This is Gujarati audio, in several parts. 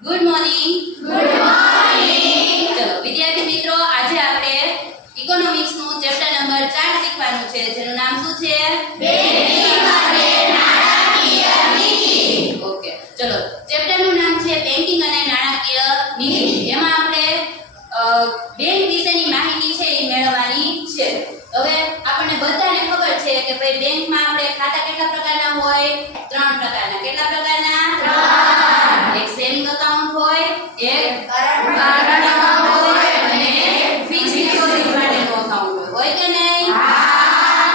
ગુડ મોર્નિંગ ગુડ મોર્નિંગ ચલો વિદ્યાર્થી મિત્રો આજે આપણે ઇકોનોમિક્સનું ચેપ્ટર નંબર 4 શીખવાનું છે. જેનું નામ શું છે? ઓકે ચલો ચેપ્ટરનું નામ છે બેન્કિંગ અને નાણાકીય નીતિ. એમાં આપણે બેંક વિશેની માહિતી છે એ મેળવવાની છે. હવે આપણને બધાને ખબર છે કે ભાઈ બેંકમાં આપણે ખાતા કેટલા પ્રકારના હોય? ત્રણ પ્રકારના. કેટલા પ્રકારના ત્રણ એક સેવિંગ એકાઉન્ટ હોય એક કરંટ એકાઉન્ટ હોય અને એક ફિક્સ ડિપોઝિટ માટેનું એકાઉન્ટ હોય હોય કે નહીં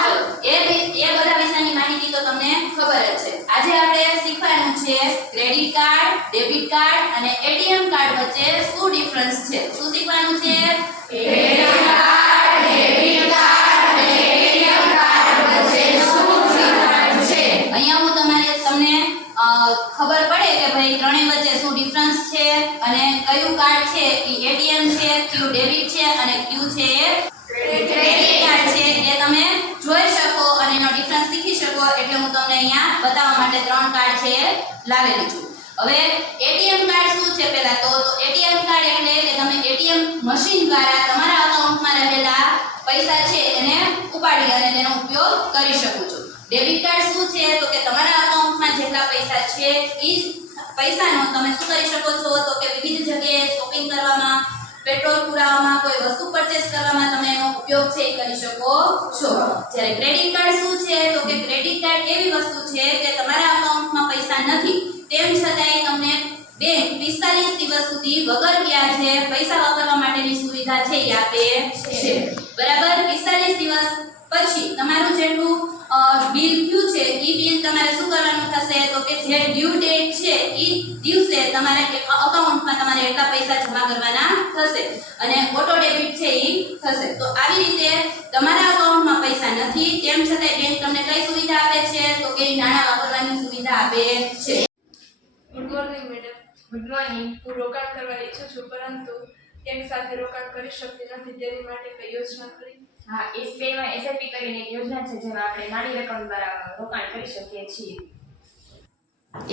ચલો, એ વિ- એ બધા વિશેની માહિતી તો તમને ખબર જ છે આજે આપણે શીખવાનું છે ક્રેડિટ કાર્ડ ડેબિટ કાર્ડ અને એટીએમ કાર્ડ વચ્ચે શું ડિફરન્સ છે? શું શીખવાનું છે? અહીંયા હું તમારે તમને ખબર પડે કે ભાઈ ત્રણેય વચ્ચે શું ડિફરન્સ છે અને કયું કાર્ડ છે? એ એટીએમ છે કયું ડેબિટ છે અને કયું છે ક્રેડિટ કાર્ડ છે. એ તમે જોઈ શકો અને એનો ડિફરન્સ શીખી શકો. એટલે હું તમને અહીંયા બતાવવા માટે ત્રણ કાર્ડ છે લાવેલી છું. હવે એટીએમ કાર્ડ શું છે પહેલા તો? એટીએમ કાર્ડ એટલે કે તમે એટીએમ મશીન દ્વારા તમારા અકાઉન્ટમાં રહેલા પૈસા છે એને ઉપાડી અને તેનો ઉપયોગ કરી શકો છો. ડેબિટ કાર્ડ શું છે? તો કે તમારા અકાઉન્ટમાં જેટલા પૈસા છે એ જ પૈસાનો તમે શું કરી શકો છો? તો કે વિવિધ જગ્યાએ શોપિંગ કરવામાં પેટ્રોલ પુરાવામાં, કોઈ વસ્તુ પરચેસ કરવામાં તમે એનો ઉપયોગ છે એ કરી શકો છો. જ્યારે ક્રેડિટ કાર્ડ શું છે? તો કે ક્રેડિટ કાર્ડ એવી વસ્તુ છે કે તમારા અકાઉન્ટમાં પૈસા નથી તેમ છતાંય તમને બેંક 45 દિવસ સુધી વગર વ્યાજે પૈસા વાપરવા માટેની સુવિધા છે એ આપે છે. બરાબર? 45 દિવસ પછી તમારું જેટલું બિલ થયું છે એ બિલ તમારે શું કરવાનું થશે? તો કે જે ડ્યુ ડેટ છે એ દિવસે તમારે અકાઉન્ટમાં તમારે એટલા પૈસા જમા કરવાના થશે. અને ઓટો ડેબિટ છે એ થશે. તો આવી રીતે તમારા અકાઉન્ટમાં પૈસા નથી, તેમ છતાંય બેંક ગુડ મોર્નિંગ હું રોકાણ કરવા ઈચ્છું છું પરંતુ એક સાથે રોકાણ કરી શકતી નથી તેની માટે કઈ યોજના કરી. હા એસબીઆઈમાં એસઆઈપી કરીને એક યોજના છે જેમાં આપણે નાની રકમ દ્વારા રોકાણ કરી શકીએ છીએ.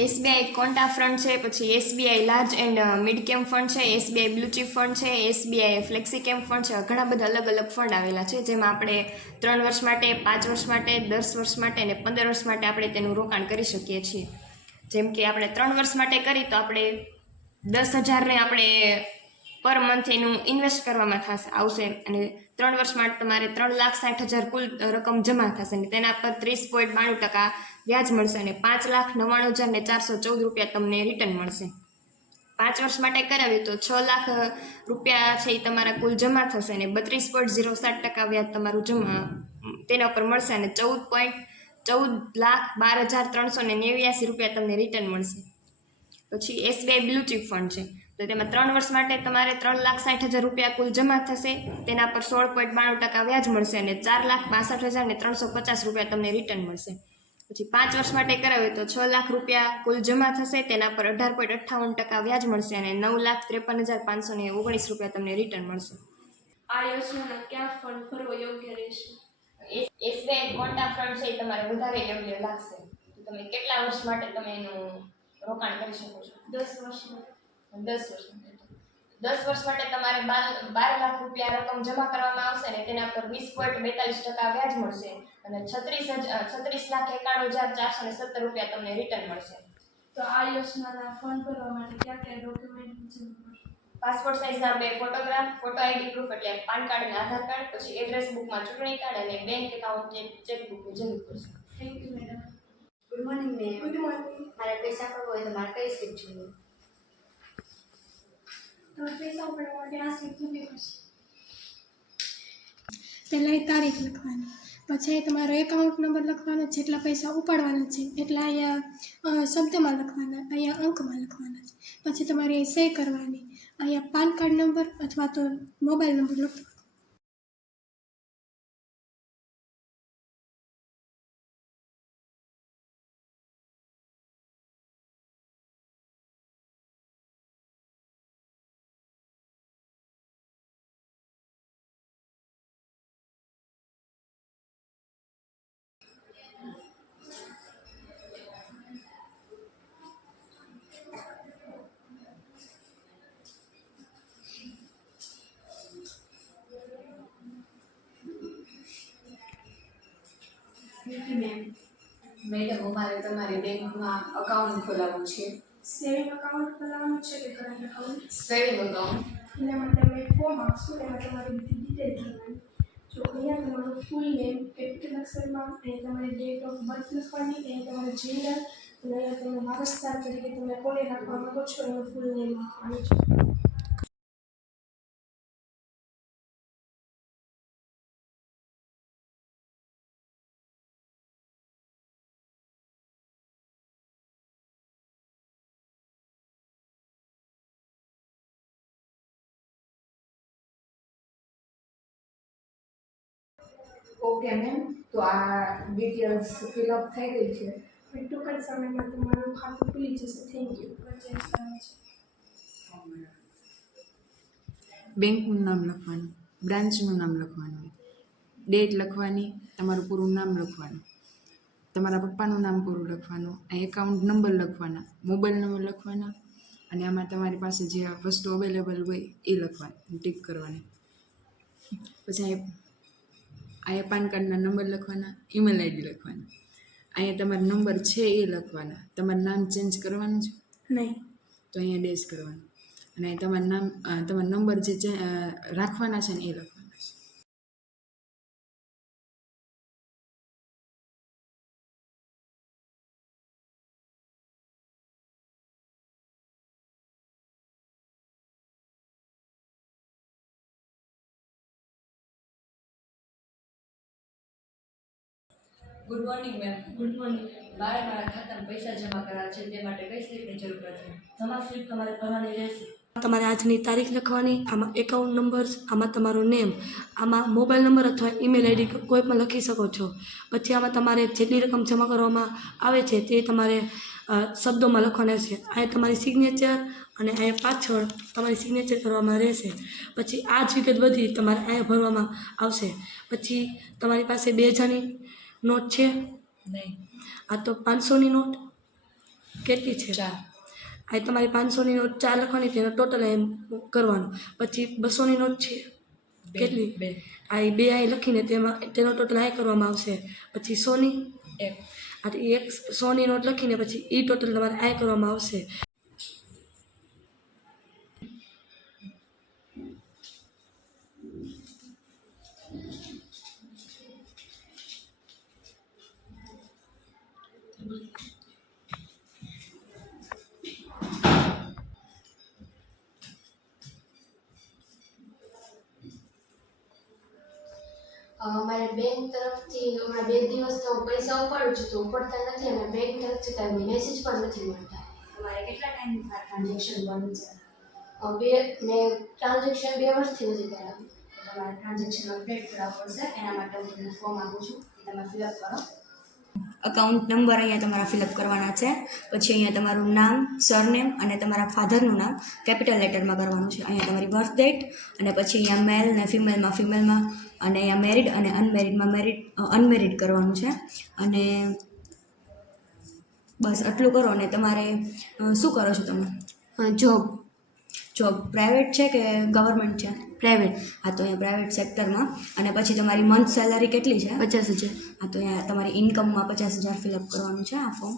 એસબીઆઈ કોન્ટા ફંડ છે પછી SBI large and mid cap fund છે એસબીઆઈ બ્લુચીપ ફંડ છે એસબીઆઈ ફ્લેક્સી કેમ ફંડ છે ઘણા બધા અલગ અલગ ફંડ આવેલા છે જેમાં આપણે ત્રણ વર્ષ માટે પાંચ વર્ષ માટે દસ વર્ષ માટે અને પંદર વર્ષ માટે આપણે તેનું રોકાણ કરી શકીએ છીએ. જેમ કે આપણે ત્રણ વર્ષ માટે કરી, તો આપણે દસ હજારને આપણે પર મંથ એનું ઇન્વેસ્ટ કરવામાં થશે, આવશે. અને ત્રણ વર્ષ માટે તમારે ત્રણ લાખ સાઠ હજાર કુલ રકમ જમા થશે. અને તેના પર ત્રીસ પોઈન્ટ બાણું ટકા વ્યાજ મળશે અને પાંચ લાખ નવ્વાણું હજાર ને ચારસો ચૌદ રૂપિયા તમને રિટર્ન મળશે. પાંચ વર્ષ માટે કરાવ્યું, તો છ લાખ રૂપિયા છે એ તમારા કુલ જમા થશે અને બત્રીસ પોઈન્ટ ઝીરો સાત ટકા વ્યાજ તમારું જમા તેના ઉપર મળશે અને ચૌદ પોઈન્ટ ચૌદ લાખ બાર હજાર ત્રણસો ને નેવ્યાસી રૂપિયા તમને રિટર્ન મળશે. પછી એસબીઆઈ બ્લુ ચીપ ફંડ છે. તો તેમાં ત્રણ વર્ષ માટે તમારે ત્રણ લાખ સાઠ હજાર રૂપિયા કુલ જમા થશે. તેના પર સોળ પોઈન્ટ બાણું ટકા વ્યાજ મળશે અને ચાર લાખ બાસઠ હજાર ને ત્રણસો પચાસ રૂપિયા તમને રિટર્ન મળશે. પછી પાંચ વર્ષ માટે કરાવે તો છ લાખ રૂપિયા કુલ જમા થશે. તેના પર અઢાર પોઈન્ટ અઠ્ઠાવન ટકા વ્યાજ મળશે અને નવ લાખ ત્રેપન હજાર પાંચસો ને ઓગણીસ રૂપિયા તમને રિટર્ન મળશે. આ યોજનાનો ક્યાં ફંડ ભરવો યોગ્ય રહેશે? એસબીઆઈ કોન્ટા ફંડ છે એ તમારે વધારે યોગ્ય લાગશે. તમે કેટલા વર્ષ માટે તમે એનું રોકાણ કરી શકો છો? દસ વર્ષ દસ વર્ષ દસ વર્ષ માટે તમારે બાર લાખ રૂપિયા રકમ જમા કરવામાં આવશે ને તેના પર વીસ પોઈન્ટ બેતાલીસ ટકા વ્યાજ મળશે અને છત્રીસ હજાર છત્રીસ લાખ એકાણું હજાર ચારસો ને સત્તર રૂપિયા તમને રિટર્ન મળશે. તો આ યોજનાના ફંડ ભરવા માટે ક્યાં ક્યાં ડોક્યુમેન્ટ પાસપોર્ટ સાઇઝના બે ફોટોગ્રાફ ફોટો આઈડી પ્રૂફ એટલે પાન કાર્ડ અને આધાર કાર્ડ પછી એડ્રેસ બુકમાં ચૂંટણી કાર્ડ અને બેંક એકાઉન્ટ ચેકબુકની જરૂર પડશે. Thank you madam good morning ma'am good morning મારે પૈસા પર હોય તો મારે કઈ સ્લીપ જોઈએ? તો પૈસા ઉપર માટે આ સ્લીપ પડશે પહેલાં એ તારીખ લખવાની. પછી તમારો એકાઉન્ટ નંબર લખવાનો જેટલા પૈસા ઉપાડવાના છે એટલા અહીંયા શબ્દમાં લખવાના અહીંયા અંકમાં લખવાના છે. પછી તમારે અહીં સહી કરવાની. અહીંયા પાન કાર્ડ નંબર અથવા તો મોબાઈલ નંબર લખવાનો મેડમ અમારે તમારી બેંકમાં અકાઉન્ટ ખોલાવવું છે. સેવિંગ અકાઉન્ટ ખોલાવવાનું છે કે કરંટ અકાઉન્ટ સેવિંગ અકાઉન્ટ એના માટે એક ફોર્મ આપશું એમાં તમારી બધી ડિટેલ ભરવાની જો અહીંયા તમારું ફૂલ નેમ કેપિટલ અક્ષરમાં અહીંયા તમારી ડેટ ઓફ બર્થ લખવાની અહીંયા તમારું જેન્ડર અને તમે વારસદાર તરીકે તમે કોને રાખવા માંગો છો એનું ફૂલ નેમ લખવાનું છે. ઓકે મેમ તો આ ડિટેલ્સ ફિલઅપ થઈ ગઈ છે. પણ ટૂંક જ સમયમાં તમારું ખાતું ખુલી જશે. થેન્ક યુ છે બેંકનું નામ લખવાનું બ્રાન્ચનું નામ લખવાનું ડેટ લખવાની તમારું પૂરું નામ લખવાનું. તમારા પપ્પાનું નામ પૂરું લખવાનું અહીં એકાઉન્ટ નંબર લખવાના મોબાઈલ નંબર લખવાના અને આમાં તમારી પાસે જે આ વસ્તુ અવેલેબલ હોય એ લખવાની ટીક કરવાની. પછી અહીંયા પાન કાર્ડના નંબર લખવાના ઈમેલ આઈડી લખવાની. અહીંયા તમારો નંબર છે એ લખવાના. તમારું નામ ચેન્જ કરવાનું છે? નહીં. તો અહીંયા ડેશ કરવાનું. અને તમારું નામ તમારો નંબર જે ચે- રાખવાના છે ને એ લખવાના. Good morning ma'am good morning મારે મારા ખાતામાં પૈસા જમા કરાવવા છે તે માટે કઈ સ્લીપની જરૂર પડશે જમા સ્લીપ તમારે ભરવાની રહેશે. તમારે આજની તારીખ લખવાની આમાં એકાઉન્ટ નંબર આમાં તમારું નેમ આમાં મોબાઈલ નંબર અથવા ઈમેલ આઈડી કોઈ પણ લખી શકો છો. પછી આમાં તમારે જેટલી રકમ જમા કરવામાં આવે છે તે તમારે શબ્દોમાં લખવાના છે. અહીંયા તમારી સિગ્નેચર અને અહીંયા પાછળ તમારી સિગ્નેચર કરવામાં રહેશે. પછી આ જ વિગત બધી તમારે અહીંયા ભરવામાં આવશે. પછી તમારી પાસે બે હજારની નોટ છે? નહીં. આ તો પાંચસોની નોટ? કેટલી છે? ચાર. આ તમારી પાંચસોની નોટ ચાર લખવાની તેનો ટોટલ એમ કરવાનું. પછી બસોની નોટ છે? કેટલી? બે. આ બે આ લખીને તેમાં તેનો ટોટલ આ કરવામાં આવશે. પછી સોની? એક. આ તો એક સોની નોટ લખીને પછી એ ટોટલ તમારે આ કરવામાં આવશે. તરફથી હમણાં બે દિવસ હું પૈસા ઉપાડું છું તો ઉપાડતા નથી. અને બેંક તરફથી કાંઈ મેસેજ પણ નથી મળતા. તમારે કેટલા ટાઈમ ટ્રાન્ઝેક્શન બંધ છે? બે મેં ટ્રાન્ઝેક્શન બે વર્ષથી નથી કરાવ્યું તમારે ટ્રાન્ઝેક્શન અપડેટ કરાવવું પડશે. એના માટે હું તમને ફોર્મ આપું છું. તમે ફિલઅપ કરો. અકાઉન્ટ નંબર અહીંયા તમારા ફિલઅપ કરવાના છે. પછી અહીંયા તમારું નામ સરનેમ અને તમારા ફાધરનું નામ કેપિટલ લેટરમાં કરવાનું છે. અહીંયા તમારી બર્થ ડેટ અને પછી અહીંયા મેલ ને ફિમેલમાં ફિમેલમાં અને અહીંયા મેરિડ અને અનમેરિડમાં મેરિડ અનમેરિડ કરવાનું છે. અને બસ આટલું કરો અને તમારે શું કરો છો તમે? જોબ જોબ પ્રાઇવેટ છે કે ગવર્મેન્ટ છે? પ્રાઇવેટ હા તો અહીંયા પ્રાઇવેટ સેક્ટરમાં અને પછી તમારી મંથ સેલરી કેટલી છે? પચાસ હજાર. હા તો અહીંયા તમારી ઇન્કમમાં પચાસ હજાર ફિલઅપ કરવાનું છે આ ફોર્મ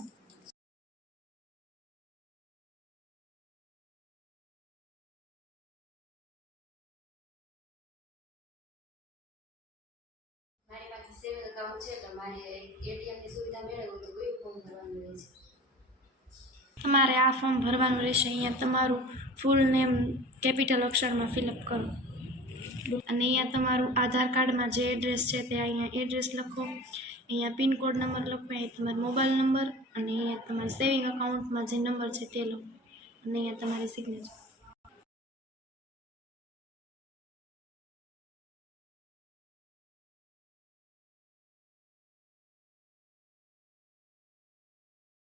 મારી પાસે સેવિંગ એકાઉન્ટ છે તો મારે એટીએમની સુવિધા મેળવવું તો કયું ફોર્મ ભરવાનું રહેશે તમારે આ ફોર્મ ભરવાનું રહેશે, અહીંયા તમારું ફૂલ નેમ કેપિટલ અક્ષરમાં ફિલઅપ કરો. અને અહીંયા તમારું આધાર કાર્ડમાં જે એડ્રેસ છે તે અહીંયા એડ્રેસ લખો. અહીંયા પિનકોડ નંબર લખો, અહીંયા તમારો મોબાઈલ નંબર અને અહીંયા તમારા સેવિંગ અકાઉન્ટમાં જે નંબર છે તે લખો અને અહીંયા તમારી સિગ્નેચર